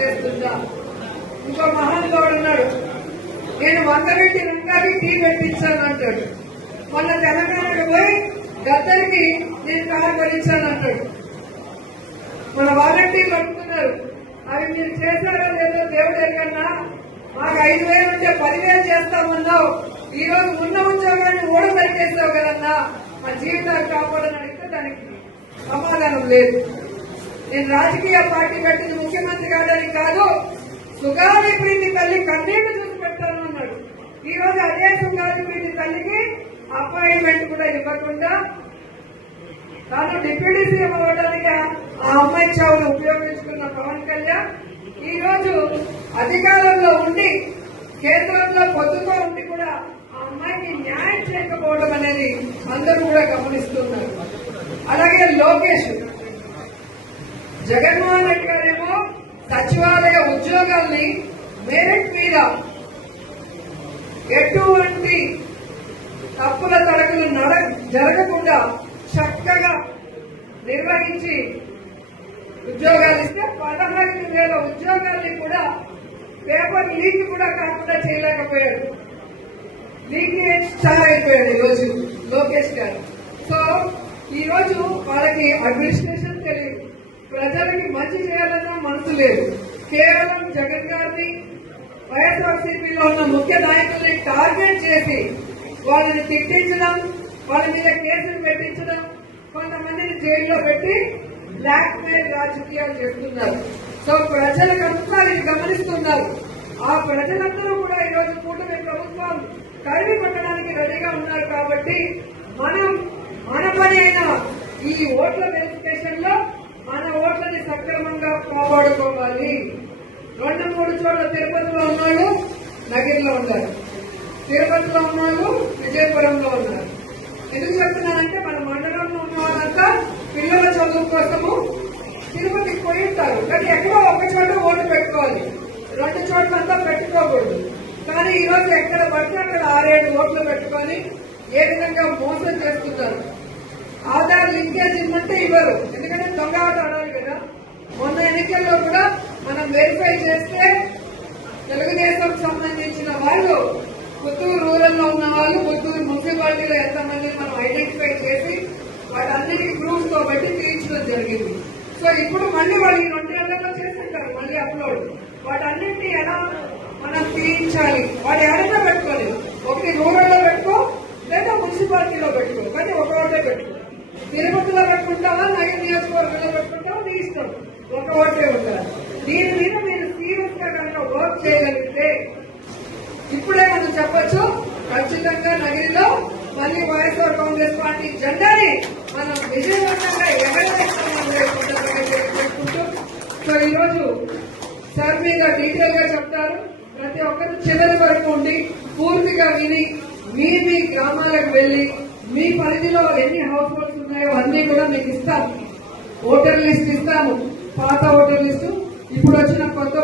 చేస్తుందా? ఇంకో మహానుభావుడు ఉన్నాడు, నేను 100 పెట్టి రంగాకి టీ పెట్టించాను అంటాడు. మొన్న తెలంగాణకు పోయి గద్దరికి నేను కారు భరించాను అంటాడు. మన వాలంటీర్లు అడుగుతున్నారు, అవి మీరు చేశారో లేదో దేవుడు ఎక్కడన్నా, మాకు 5,000 ఉంటే 10,000 చేస్తామన్నావు, ఈ రోజు ఉన్న ఉద్యోగాన్ని ఓడబెట్టేస్తావు కదన్నా, మా జీవితాలు కాపాడని అడిగితే దానికి సమాధానం లేదు. నేను రాజకీయ పార్టీ పెట్టింది ముఖ్యమంత్రి కాదని కాదు, సుగాలి ప్రీతి తల్లి కన్నీళ్లు చూసి పెట్టాను అన్నాడు. ఈ రోజు అదే సుగాలి ప్రీతి తల్లికి అపాయింట్మెంట్ కూడా ఇవ్వకుండా తాను డిప్యూటీ సీఎం అవ్వడానికి ఆ అమ్మాయి చావును ఉపయోగించుకున్న పవన్ కళ్యాణ్ ఈ రోజు అధికారంలో ఉండి కేంద్రంలో పొద్దుతో ఉండి కూడా ఆ అమ్మాయికి న్యాయం చేయకపోవడం అనేది అందరూ కూడా గమనిస్తున్నారు. అలాగే లోకేష్, జగన్మోహన్ రెడ్డి గారేమో సచివాలయ ఉద్యోగాల్ని మెరిట్ మీద ఎటువంటి తప్పుల తడకలు జరగకుండా చక్కగా నిర్వహించి ఉద్యోగాలు ఇస్తే 15,000 ఉద్యోగాల్ని కూడా పేపర్ లీక్ కూడా కాకుండా చేయలేకపోయాడు. లీకేజ్ చాలా అయిపోయాడు ఈ రోజు లోకేష్ గారు. సో ఈ రోజు వాళ్ళకి అడ్మినిస్ట్రేషన్ తెలియదు, ప్రజలకి మంచి చేయాలన్న మనసు లేదు. కేవలం జగన్ గారిని వైఎస్ఆర్సీపీలో ఉన్న ముఖ్య నాయకుల్ని టార్గెట్ చేసి వాళ్ళని తిట్టించడం, వాళ్ళ మీద కేసులు పెట్టించడం, కొంతమందిని జైల్లో పెట్టి బ్లాక్ మెయిల్ రాజకీయాలు చేస్తున్నారు. సో ప్రజలకంతా ఇది గమనిస్తున్నారు. ఆ ప్రజలందరూ కూడా ఈరోజు కూటమి ప్రభుత్వం కలిగి పెట్టడానికి రెడీగా ఉన్నారు. కాబట్టి మనం మన పని అయిన ఈ ఓట్ల వెరిఫికేషన్ లో మన ఓట్లని సక్రమంగా కాపాడుకోవాలి. 2-3 చోట్ల తిరుపతిలో ఉన్నాడు, నగిరిలో ఉన్నారు, తిరుపతిలో ఉన్నాడు, విజయపురంలో ఉన్నారు. ఎందుకు చెప్తున్నానంటే మన మండలంలో ఉన్న వాళ్ళంతా పిల్లల చదువు కోసము తిరుపతికి పోయి ఉంటారు. కానీ ఎక్కడో ఒక చోట ఓటు పెట్టుకోవాలి, 2 చోట్ల అంతా పెట్టుకోకూడదు. కానీ ఈ రోజు ఎక్కడ పడితే అక్కడ 6-7 ఓట్లు పెట్టుకొని ఏ విధంగా మోసం చేస్తున్నారు. ఆధార్ లింకేజ్ ఇవ్వమంటే ఇవ్వరు, ఎందుకంటే దొంగ ఆట ఆడాలి కదా. మొన్న ఎన్నికల్లో కూడా మనం వెరిఫై చేస్తే తెలుగుదేశం సంబంధించిన వాళ్ళు పుత్తూరు రూరల్ లో ఉన్న వాళ్ళు, పుత్తూరు మున్సిపాలిటీలో ఎంతమంది మనం ఐడెంటిఫై చేసి వాటన్నిటికీ ప్రూఫ్ తో బట్టి తీయించడం జరిగింది. సో ఇప్పుడు మళ్ళీ వాళ్ళు ఈ 2 ఏళ్లలో చేస్తుంటారు మళ్ళీ అప్లోడ్. వాటన్నింటినీ ఎలా మనం తీయించాలి, వాడు ఎవరైనా పెట్టుకోలేదు. ఒకటి రూరల్ లో పెట్టుకో, లేదా మున్సిపాలిటీలో పెట్టుకో, కానీ ఒక ఓటే పెట్టుకో. తిరుపతిలో పెట్టుకుంటావా, నగర నియోజకవర్గంలో పెట్టుకుంటావా, నీ ఇష్టం, ఒక ఓటే ఉంటారు. దీని మీద మీరు సీరియస్ గా కనుక వర్క్ చేయగలిగితే ఇప్పుడే మనం చెప్పొచ్చు, ఖచ్చితంగా నగిరిలో మళ్ళీ వైఎస్ఆర్ కాంగ్రెస్ పార్టీ జెండాని మనం విజయవంతంగా ఎగరవేస్తామనుకుంటూ. సో ఈరోజు సార్ మీద డీటెయిల్ గా చెప్తారు. ప్రతి ఒక్కరు చివరి వరకు ఉండి పూర్తిగా విని మీ గ్రామాలకు వెళ్లి మీ పరిధిలో ఎన్ని హౌస్ హోల్డ్స్ ఉన్నాయో అన్ని కూడా మీకు ఇస్తాము. ఓటర్ లిస్ట్ ఇస్తాము, పాత ఓటర్ లిస్టు, ఇప్పుడు వచ్చిన కొత్త